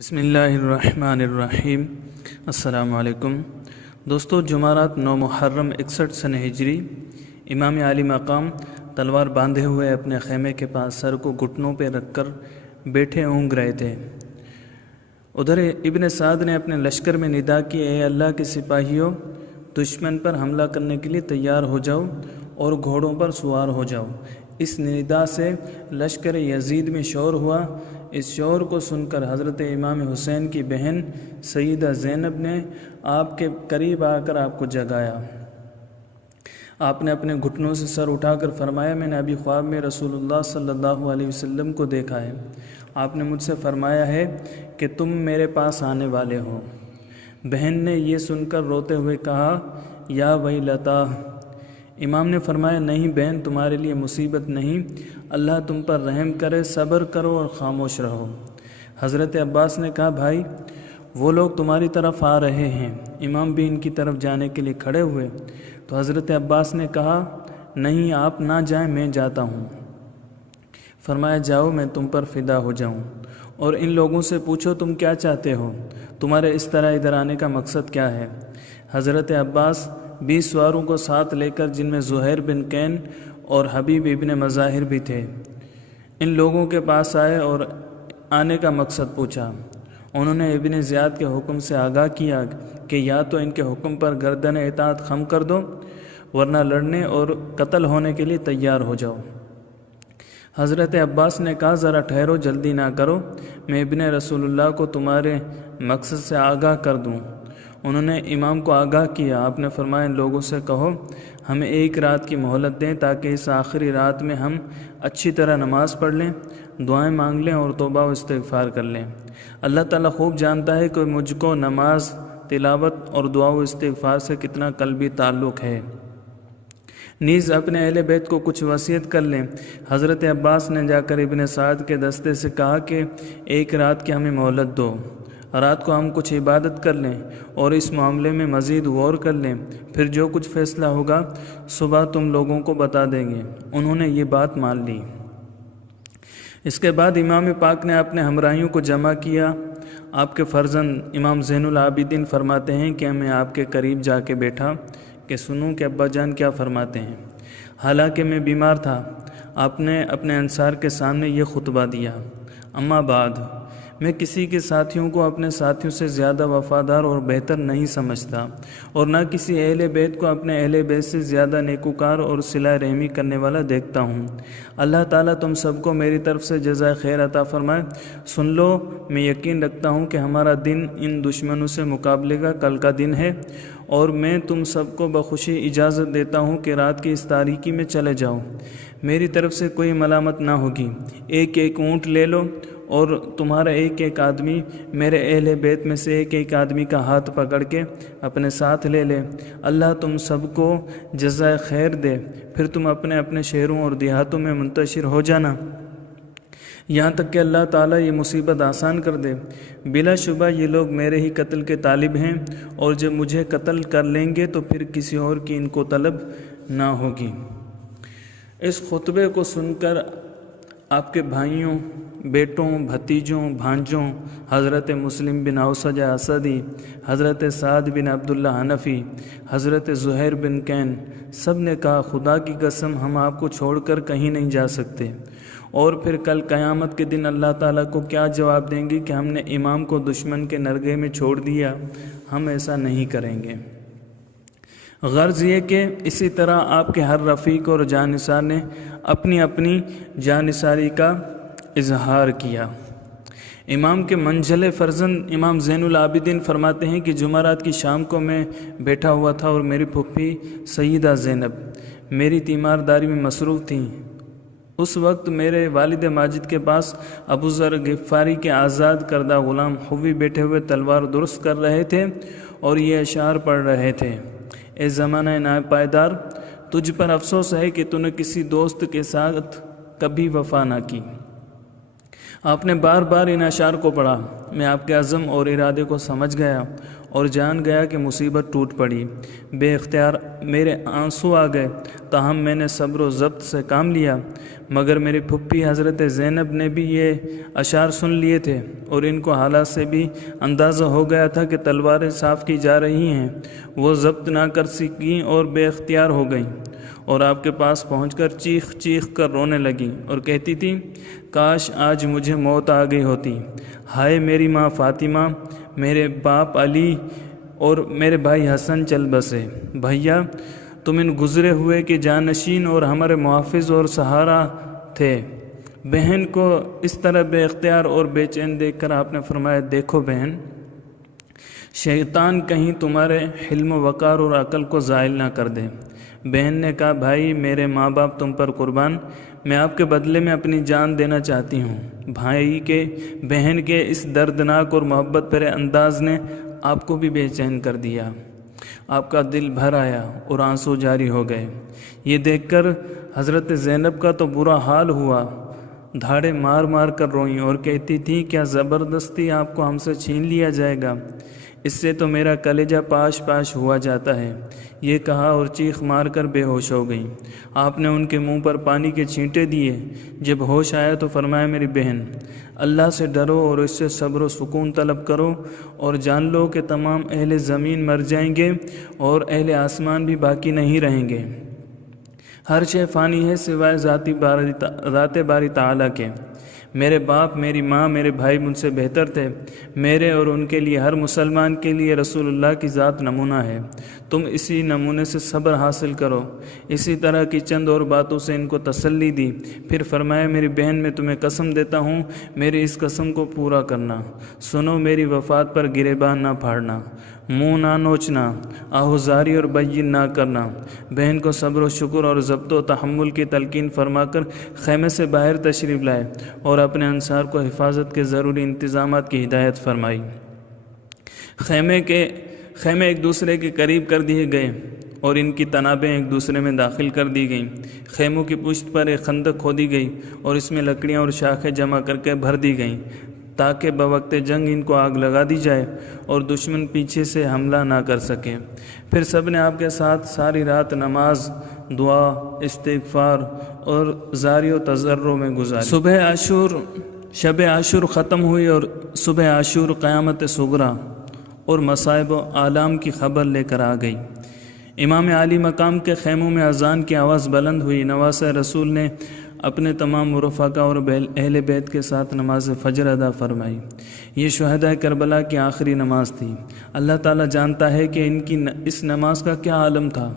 بسم اللہ الرحمن الرحیم۔ السلام علیکم دوستو، جمعرات 9 محرم 61 سن ہجری، امام عالی مقام تلوار باندھے ہوئے اپنے خیمے کے پاس سر کو گھٹنوں پہ رکھ کر بیٹھے اونگ رہے تھے۔ ادھر ابن سعد نے اپنے لشکر میں ندا کی، اے اللہ کے سپاہیوں، دشمن پر حملہ کرنے کے لیے تیار ہو جاؤ اور گھوڑوں پر سوار ہو جاؤ۔ اس ندا سے لشکر یزید میں شور ہوا۔ اس شور کو سن کر حضرت امام حسین کی بہن سیدہ زینب نے آپ کے قریب آ کر آپ کو جگایا۔ آپ نے اپنے گھٹنوں سے سر اٹھا کر فرمایا، میں نے ابھی خواب میں رسول اللہ صلی اللہ علیہ وسلم کو دیکھا ہے۔ آپ نے مجھ سے فرمایا ہے کہ تم میرے پاس آنے والے ہو۔ بہن نے یہ سن کر روتے ہوئے کہا، یا ویلتا۔ امام نے فرمایا، نہیں بہن، تمہارے لیے مصیبت نہیں، اللہ تم پر رحم کرے، صبر کرو اور خاموش رہو۔ حضرت عباس نے کہا، بھائی وہ لوگ تمہاری طرف آ رہے ہیں۔ امام بھی ان کی طرف جانے کے لیے کھڑے ہوئے تو حضرت عباس نے کہا، نہیں آپ نہ جائیں، میں جاتا ہوں۔ فرمایا، جاؤ، میں تم پر فدا ہو جاؤں، اور ان لوگوں سے پوچھو تم کیا چاہتے ہو، تمہارے اس طرح ادھر آنے کا مقصد کیا ہے۔ حضرت عباس 20 سواروں کو ساتھ لے کر، جن میں زہیر بن کین اور حبیب ابن مظاہر بھی تھے، ان لوگوں کے پاس آئے اور آنے کا مقصد پوچھا۔ انہوں نے ابن زیاد کے حکم سے آگاہ کیا کہ یا تو ان کے حکم پر گردن اطاعت خم کر دو، ورنہ لڑنے اور قتل ہونے کے لیے تیار ہو جاؤ۔ حضرت عباس نے کہا، ذرا ٹھہرو، جلدی نہ کرو، میں ابن رسول اللہ کو تمہارے مقصد سے آگاہ کر دوں۔ انہوں نے امام کو آگاہ کیا۔ آپ نے فرمایا، ان لوگوں سے کہو ہمیں ایک رات کی مہلت دیں تاکہ اس آخری رات میں ہم اچھی طرح نماز پڑھ لیں، دعائیں مانگ لیں اور توبہ و استغفار کر لیں۔ اللہ تعالیٰ خوب جانتا ہے کہ مجھ کو نماز، تلاوت اور دعا و استغفار سے کتنا قلبی تعلق ہے۔ نیز اپنے اہل بیت کو کچھ وصیت کر لیں۔ حضرت عباس نے جا کر ابن سعد کے دستے سے کہا کہ ایک رات کی ہمیں مہلت دو، رات کو ہم کچھ عبادت کر لیں اور اس معاملے میں مزید غور کر لیں، پھر جو کچھ فیصلہ ہوگا صبح تم لوگوں کو بتا دیں گے۔ انہوں نے یہ بات مان لی۔ اس کے بعد امام پاک نے اپنے ہمراہیوں کو جمع کیا۔ آپ کے فرزند امام زین العابدین فرماتے ہیں کہ میں آپ کے قریب جا کے بیٹھا کہ سنوں کہ ابا جان کیا فرماتے ہیں۔ حالانکہ میں بیمار تھا، آپ نے اپنے انصار کے سامنے یہ خطبہ دیا، اما بعد، میں کسی کے ساتھیوں کو اپنے ساتھیوں سے زیادہ وفادار اور بہتر نہیں سمجھتا، اور نہ کسی اہل بیت کو اپنے اہل بیت سے زیادہ نیکوکار اور صلہ رحمی کرنے والا دیکھتا ہوں۔ اللہ تعالیٰ تم سب کو میری طرف سے جزائے خیر عطا فرمائے۔ سن لو، میں یقین رکھتا ہوں کہ ہمارا دن ان دشمنوں سے مقابلے کا کل کا دن ہے، اور میں تم سب کو بخوشی اجازت دیتا ہوں کہ رات کی اس تاریکی میں چلے جاؤ۔ میری طرف سے کوئی ملامت نہ ہوگی۔ ایک ایک اونٹ لے لو، اور تمہارا ایک ایک آدمی میرے اہل بیت میں سے ایک ایک آدمی کا ہاتھ پکڑ کے اپنے ساتھ لے لے۔ اللہ تم سب کو جزائے خیر دے، پھر تم اپنے اپنے شہروں اور دیہاتوں میں منتشر ہو جانا، یہاں تک کہ اللہ تعالیٰ یہ مصیبت آسان کر دے۔ بلا شبہ یہ لوگ میرے ہی قتل کے طالب ہیں، اور جب مجھے قتل کر لیں گے تو پھر کسی اور کی ان کو طلب نہ ہوگی۔ اس خطبے کو سن کر آپ کے بھائیوں، بیٹوں، بھتیجوں، بھانجوں، حضرت مسلم بن اوسج اسدی، حضرت سعد بن عبداللہ حنفی، حضرت زہیر بن کین، سب نے کہا، خدا کی قسم ہم آپ کو چھوڑ کر کہیں نہیں جا سکتے، اور پھر کل قیامت کے دن اللہ تعالیٰ کو کیا جواب دیں گے کہ ہم نے امام کو دشمن کے نرغے میں چھوڑ دیا۔ ہم ایسا نہیں کریں گے۔ غرض یہ کہ اسی طرح آپ کے ہر رفیق اور جانثار نے اپنی اپنی جانثاری کا اظہار کیا۔ امام کے منجھلے فرزند امام زین العابدین فرماتے ہیں کہ جمعرات کی شام کو میں بیٹھا ہوا تھا اور میری پھپھی سیدہ زینب میری تیمارداری میں مصروف تھیں۔ اس وقت میرے والد ماجد کے پاس ابو ذر غفاری کے آزاد کردہ غلام خوی بیٹھے ہوئے تلوار درست کر رہے تھے اور یہ اشعار پڑھ رہے تھے، اے زمانہ ناپائیدار، تجھ پر افسوس ہے کہ تو نے کسی دوست کے ساتھ کبھی وفا نہ کی۔ آپ نے بار بار ان اشعار کو پڑھا۔ میں آپ کے عزم اور ارادے کو سمجھ گیا اور جان گیا کہ مصیبت ٹوٹ پڑی۔ بے اختیار میرے آنسو آ گئے، تاہم میں نے صبر و ضبط سے کام لیا۔ مگر میری پھپھی حضرت زینب نے بھی یہ اشعار سن لیے تھے اور ان کو حالات سے بھی اندازہ ہو گیا تھا کہ تلواریں صاف کی جا رہی ہیں۔ وہ ضبط نہ کر سکیں اور بے اختیار ہو گئیں اور آپ کے پاس پہنچ کر چیخ چیخ کر رونے لگیں اور کہتی تھیں، کاش آج مجھے موت آ گئی ہوتی۔ ہائے میری ماں فاطمہ، میرے باپ علی اور میرے بھائی حسن چل بسے۔ بھیا تم ان گزرے ہوئے کے جانشین اور ہمارے محافظ اور سہارا تھے۔ بہن کو اس طرح بے اختیار اور بے چین دیکھ کر آپ نے فرمایا، دیکھو بہن، شیطان کہیں تمہارے حلم و وقار اور عقل کو زائل نہ کر دے۔ بہن نے کہا، بھائی میرے ماں باپ تم پر قربان، میں آپ کے بدلے میں اپنی جان دینا چاہتی ہوں۔ بھائی کے بہن کے اس دردناک اور محبت بھرے انداز نے آپ کو بھی بے چین کر دیا۔ آپ کا دل بھر آیا اور آنسو جاری ہو گئے۔ یہ دیکھ کر حضرت زینب کا تو برا حال ہوا، دھاڑے مار مار کر روئیں اور کہتی تھیں، کیا زبردستی آپ کو ہم سے چھین لیا جائے گا؟ اس سے تو میرا کلیجہ پاش پاش ہوا جاتا ہے۔ یہ کہا اور چیخ مار کر بے ہوش ہو گئیں۔ آپ نے ان کے منہ پر پانی کے چھینٹے دیے۔ جب ہوش آیا تو فرمایا، میری بہن، اللہ سے ڈرو اور اس سے صبر و سکون طلب کرو اور جان لو کہ تمام اہل زمین مر جائیں گے اور اہل آسمان بھی باقی نہیں رہیں گے۔ ہر شے فانی ہے سوائے ذات باری تعالیٰ کے۔ میرے باپ، میری ماں، میرے بھائی مجھ سے بہتر تھے۔ میرے اور ان کے لیے، ہر مسلمان کے لیے رسول اللہ کی ذات نمونہ ہے۔ تم اسی نمونے سے صبر حاصل کرو۔ اسی طرح کی چند اور باتوں سے ان کو تسلی دی۔ پھر فرمایا، میری بہن، میں تمہیں قسم دیتا ہوں، میری اس قسم کو پورا کرنا۔ سنو، میری وفات پر گریبان نہ پھاڑنا، منہ نہ نوچنا، آہوزاری اور بین نہ کرنا۔ بہن کو صبر و شکر اور ضبط و تحمل کی تلقین فرما کر خیمے سے باہر تشریف لائے اور اپنے انصار کو حفاظت کے ضروری انتظامات کی ہدایت فرمائی۔ خیمے ایک دوسرے کے قریب کر دیے گئے اور ان کی تنابیں ایک دوسرے میں داخل کر دی گئیں۔ خیموں کی پشت پر ایک خندق کھودی گئی اور اس میں لکڑیاں اور شاخیں جمع کر کے بھر دی گئیں تاکہ بوقت جنگ ان کو آگ لگا دی جائے اور دشمن پیچھے سے حملہ نہ کر سکیں۔ پھر سب نے آپ کے ساتھ ساری رات نماز، دعا، استغفار اور زاری و تضرع میں گزاری۔ شب عاشور ختم ہوئی اور صبح عاشور قیامت صغریٰ اور مصائب و آلام کی خبر لے کر آ گئی۔ امام عالی مقام کے خیموں میں اذان کی آواز بلند ہوئی۔ نواسہ رسول نے اپنے تمام رفقا اور اہل بیت کے ساتھ نماز فجر ادا فرمائی۔ یہ شہداء کربلا کی آخری نماز تھی۔ اللہ تعالیٰ جانتا ہے کہ ان کی اس نماز کا کیا عالم تھا۔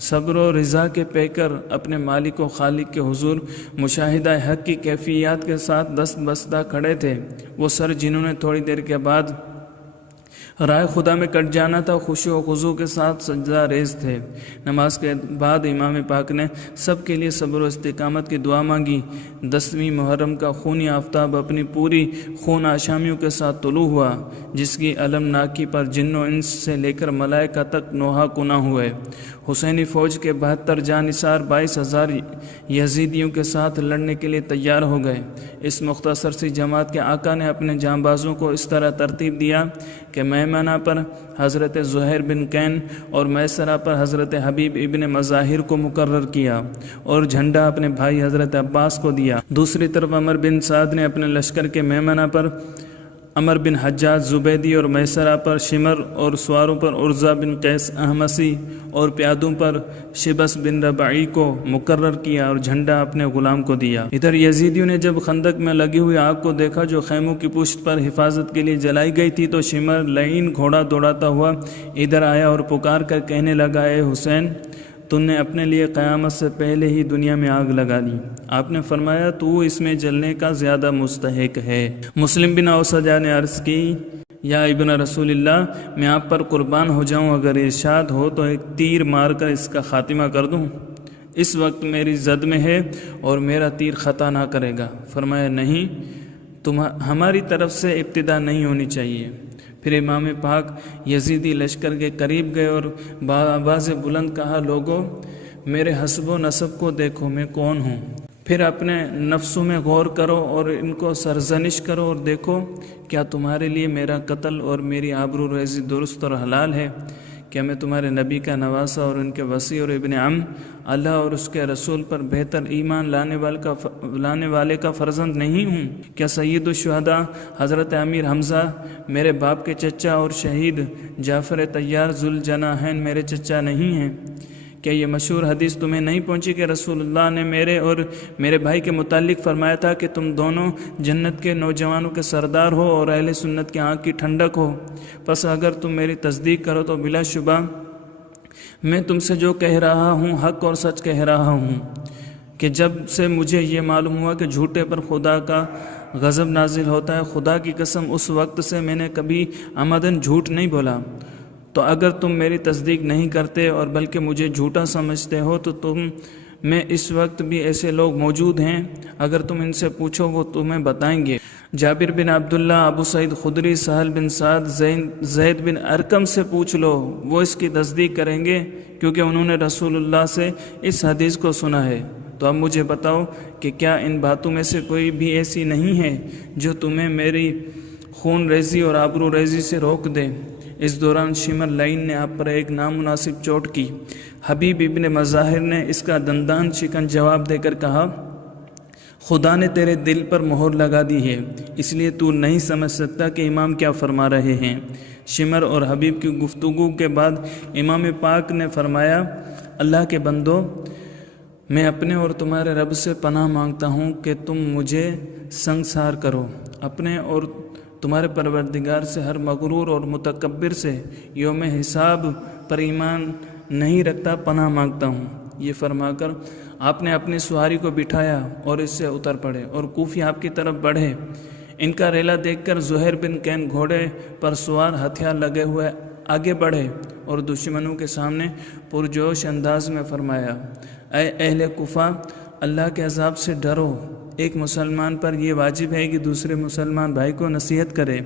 صبر و رضا کے پیکر اپنے مالک و خالق کے حضور مشاہدہ حق کی کیفیات کے ساتھ دست بستہ کھڑے تھے۔ وہ سر جنہوں نے تھوڑی دیر کے بعد رائے خدا میں کٹ جانا تھا، خشوع و خضوع کے ساتھ سجدہ ریز تھے۔ نماز کے بعد امام پاک نے سب کے لیے صبر و استقامت کی دعا مانگی۔ 10ویں محرم کا خونی آفتاب اپنی پوری خون آشامیوں کے ساتھ طلوع ہوا، جس کی المناکی پر جن و انس سے لے کر ملائکہ تک نوحہ کنا ہوئے۔ حسینی فوج کے 72 جانثار 22,000 یزیدیوں کے ساتھ لڑنے کے لیے تیار ہو گئے۔ اس مختصر سی جماعت کے آقا نے اپنے جانبازوں کو اس طرح ترتیب دیا کہ میمنہ پر حضرت زہیر بن کین اور میسرہ پر حضرت حبیب ابن مظاہر کو مقرر کیا اور جھنڈا اپنے بھائی حضرت عباس کو دیا۔ دوسری طرف عمر بن سعد نے اپنے لشکر کے میمنہ پر عمر بن حجاج زبیدی اور میسرہ پر شمر اور سواروں پر عرضہ بن قیس احمسی اور پیادوں پر شبس بن ربعی کو مقرر کیا اور جھنڈا اپنے غلام کو دیا۔ ادھر یزیدیوں نے جب خندق میں لگی ہوئی آگ کو دیکھا جو خیموں کی پشت پر حفاظت کے لیے جلائی گئی تھی، تو شمر لعین گھوڑا دوڑاتا ہوا ادھر آیا اور پکار کر کہنے لگا، اے حسین، تم نے اپنے لیے قیامت سے پہلے ہی دنیا میں آگ لگا دی۔ آپ نے فرمایا، تو اس میں جلنے کا زیادہ مستحق ہے۔ مسلم بن اوسجہ نے عرض کی، یا ابن رسول اللہ، میں آپ پر قربان ہو جاؤں، اگر ارشاد ہو تو ایک تیر مار کر اس کا خاتمہ کر دوں۔ اس وقت میری زد میں ہے اور میرا تیر خطا نہ کرے گا۔ فرمایا، نہیں، ہماری طرف سے ابتدا نہیں ہونی چاہیے۔ پھر امام پاک یزیدی لشکر کے قریب گئے اور بآواز بلند کہا، لوگو، میرے حسب و نسب کو دیکھو، میں کون ہوں۔ پھر اپنے نفسوں میں غور کرو اور ان کو سرزنش کرو اور دیکھو کیا تمہارے لیے میرا قتل اور میری آبرو ریزی درست اور حلال ہے؟ کیا میں تمہارے نبی کا نواسہ اور ان کے وصی اور ابن عم، اللہ اور اس کے رسول پر بہتر ایمان لانے والے کا فرزند نہیں ہوں؟ کیا سید الشہداء حضرت امیر حمزہ میرے باپ کے چچا اور شہید جعفر طیار ذوالجناحین میرے چچا نہیں ہیں؟ کیا یہ مشہور حدیث تمہیں نہیں پہنچی کہ رسول اللہ نے میرے اور میرے بھائی کے متعلق فرمایا تھا کہ تم دونوں جنت کے نوجوانوں کے سردار ہو اور اہل سنت کی آنکھ کی ٹھنڈک ہو؟ پس اگر تم میری تصدیق کرو تو بلا شبہ میں تم سے جو کہہ رہا ہوں حق اور سچ کہہ رہا ہوں کہ جب سے مجھے یہ معلوم ہوا کہ جھوٹے پر خدا کا غضب نازل ہوتا ہے، خدا کی قسم اس وقت سے میں نے کبھی عمدن جھوٹ نہیں بولا۔ تو اگر تم میری تصدیق نہیں کرتے اور بلکہ مجھے جھوٹا سمجھتے ہو تو تم میں اس وقت بھی ایسے لوگ موجود ہیں، اگر تم ان سے پوچھو وہ تمہیں بتائیں گے۔ جابر بن عبداللہ، ابو سعید خدری، سہل بن سعد، زید بن ارقم سے پوچھ لو، وہ اس کی تصدیق کریں گے کیونکہ انہوں نے رسول اللہ سے اس حدیث کو سنا ہے۔ تو اب مجھے بتاؤ کہ کیا ان باتوں میں سے کوئی بھی ایسی نہیں ہے جو تمہیں میری خون ریزی اور آبرو ریزی سے روک دے؟ اس دوران شمر لعین نے آپ پر ایک نامناسب چوٹ کی۔ حبیب ابن مظاہر نے اس کا دندان شکن جواب دے کر کہا، خدا نے تیرے دل پر مہر لگا دی ہے، اس لیے تو نہیں سمجھ سکتا کہ امام کیا فرما رہے ہیں۔ شمر اور حبیب کی گفتگو کے بعد امام پاک نے فرمایا، اللہ کے بندو، میں اپنے اور تمہارے رب سے پناہ مانگتا ہوں کہ تم مجھے سنگسار کرو، اپنے اور تمہارے پروردگار سے ہر مغرور اور متکبر سے یوم حساب پر ایمان نہیں رکھتا پناہ مانگتا ہوں۔ یہ فرما کر آپ نے اپنی سواری کو بٹھایا اور اس سے اتر پڑے اور کوفی آپ کی طرف بڑھے۔ ان کا ریلا دیکھ کر زہیر بن کین گھوڑے پر سوار ہتھیار لگے ہوئے آگے بڑھے اور دشمنوں کے سامنے پرجوش انداز میں فرمایا، اے اہل کوفہ، اللہ کے عذاب سے ڈرو۔ ایک مسلمان پر یہ واجب ہے کہ دوسرے مسلمان بھائی کو نصیحت کرے۔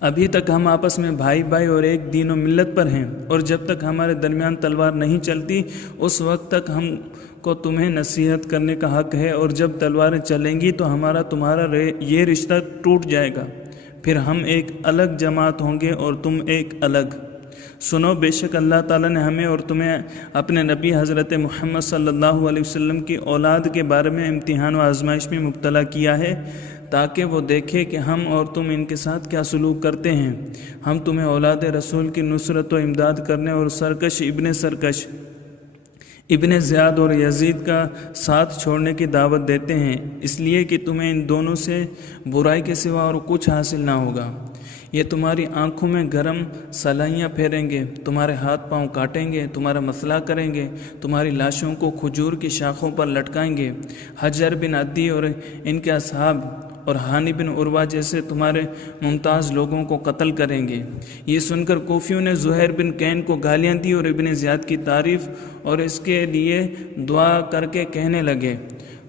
ابھی تک ہم آپس میں بھائی بھائی اور ایک دین و ملت پر ہیں، اور جب تک ہمارے درمیان تلوار نہیں چلتی اس وقت تک ہم کو تمہیں نصیحت کرنے کا حق ہے، اور جب تلواریں چلیں گی تو ہمارا تمہارا یہ رشتہ ٹوٹ جائے گا، پھر ہم ایک الگ جماعت ہوں گے اور تم ایک الگ۔ سنو، بے شک اللہ تعالیٰ نے ہمیں اور تمہیں اپنے نبی حضرت محمد صلی اللہ علیہ وسلم کی اولاد کے بارے میں امتحان و آزمائش میں مبتلا کیا ہے تاکہ وہ دیکھے کہ ہم اور تم ان کے ساتھ کیا سلوک کرتے ہیں۔ ہم تمہیں اولاد رسول کی نصرت و امداد کرنے اور سرکش ابن زیاد اور یزید کا ساتھ چھوڑنے کی دعوت دیتے ہیں، اس لیے کہ تمہیں ان دونوں سے برائی کے سوا اور کچھ حاصل نہ ہوگا۔ یہ تمہاری آنکھوں میں گرم سلائیاں پھیریں گے، تمہارے ہاتھ پاؤں کاٹیں گے، تمہارا مسئلہ کریں گے، تمہاری لاشوں کو کھجور کی شاخوں پر لٹکائیں گے۔ حجر بن عدی اور ان کے اصحاب اور ہانی بن عروہ جیسے تمہارے ممتاز لوگوں کو قتل کریں گے۔ یہ سن کر کوفیوں نے زہیر بن کین کو گالیاں دی اور ابن زیاد کی تعریف اور اس کے لیے دعا کر کے کہنے لگے،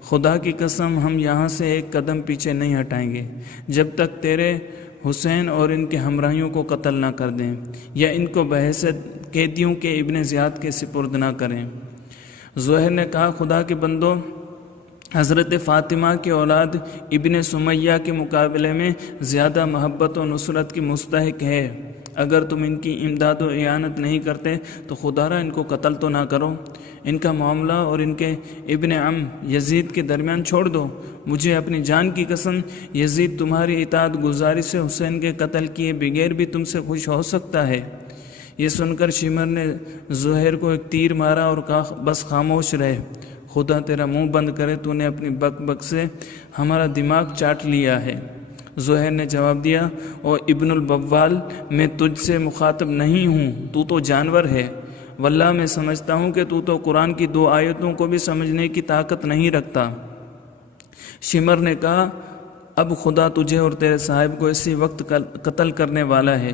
خدا کی قسم ہم یہاں سے ایک قدم پیچھے نہیں ہٹائیں گے جب تک تیرے حسین اور ان کے ہمراہیوں کو قتل نہ کر دیں یا ان کو بحیثیت قیدیوں کے ابن زیاد کے سپرد نہ کریں۔ زہیر نے کہا، خدا کے بندو، حضرت فاطمہ کی اولاد ابن سمیہ کے مقابلے میں زیادہ محبت و نصرت کی مستحق ہے۔ اگر تم ان کی امداد و اعانت نہیں کرتے تو خدا را ان کو قتل تو نہ کرو۔ ان کا معاملہ اور ان کے ابن عم یزید کے درمیان چھوڑ دو۔ مجھے اپنی جان کی قسم، یزید تمہاری اطاعت گزاری سے حسین کے قتل کیے بغیر بھی تم سے خوش ہو سکتا ہے۔ یہ سن کر شمر نے زہیر کو ایک تیر مارا اور کہا، بس خاموش رہے، خدا تیرا منہ بند کرے، تو نے اپنی بک بک سے ہمارا دماغ چاٹ لیا ہے۔ زہیر نے جواب دیا، او ابن البوال، میں تجھ سے مخاطب نہیں ہوں، تو تو جانور ہے۔ واللہ میں سمجھتا ہوں کہ تو قرآن کی 2 آیتوں کو بھی سمجھنے کی طاقت نہیں رکھتا۔ شمر نے کہا، اب خدا تجھے اور تیرے صاحب کو اسی وقت قتل کرنے والا ہے۔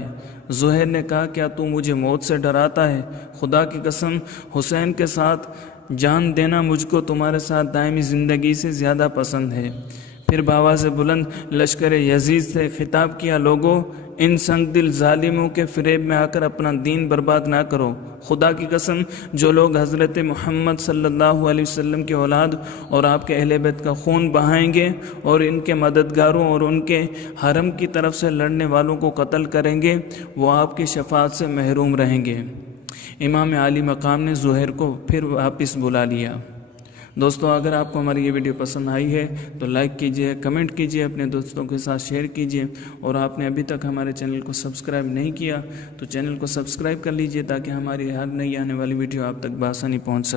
زہیر نے کہا، کیا تو مجھے موت سے ڈراتا ہے؟ خدا کی قسم، حسین کے ساتھ جان دینا مجھ کو تمہارے ساتھ دائمی زندگی سے زیادہ پسند ہے۔ پھر بآواز بلند لشکر یزید سے خطاب کیا، لوگوں ان سنگ دل ظالموں کے فریب میں آ کر اپنا دین برباد نہ کرو۔ خدا کی قسم، جو لوگ حضرت محمد صلی اللہ علیہ وسلم کی اولاد اور آپ کے اہل بیت کا خون بہائیں گے اور ان کے مددگاروں اور ان کے حرم کی طرف سے لڑنے والوں کو قتل کریں گے، وہ آپ کی شفاعت سے محروم رہیں گے۔ امام عالی مقام نے زہیر کو پھر واپس بلا لیا۔ دوستو، اگر آپ کو ہماری یہ ویڈیو پسند آئی ہے تو لائک کیجئے، کمنٹ کیجئے، اپنے دوستوں کے ساتھ شیئر کیجئے، اور آپ نے ابھی تک ہمارے چینل کو سبسکرائب نہیں کیا تو چینل کو سبسکرائب کر لیجئے تاکہ ہماری ہر نئی آنے والی ویڈیو آپ تک بآسانی پہنچ سکے۔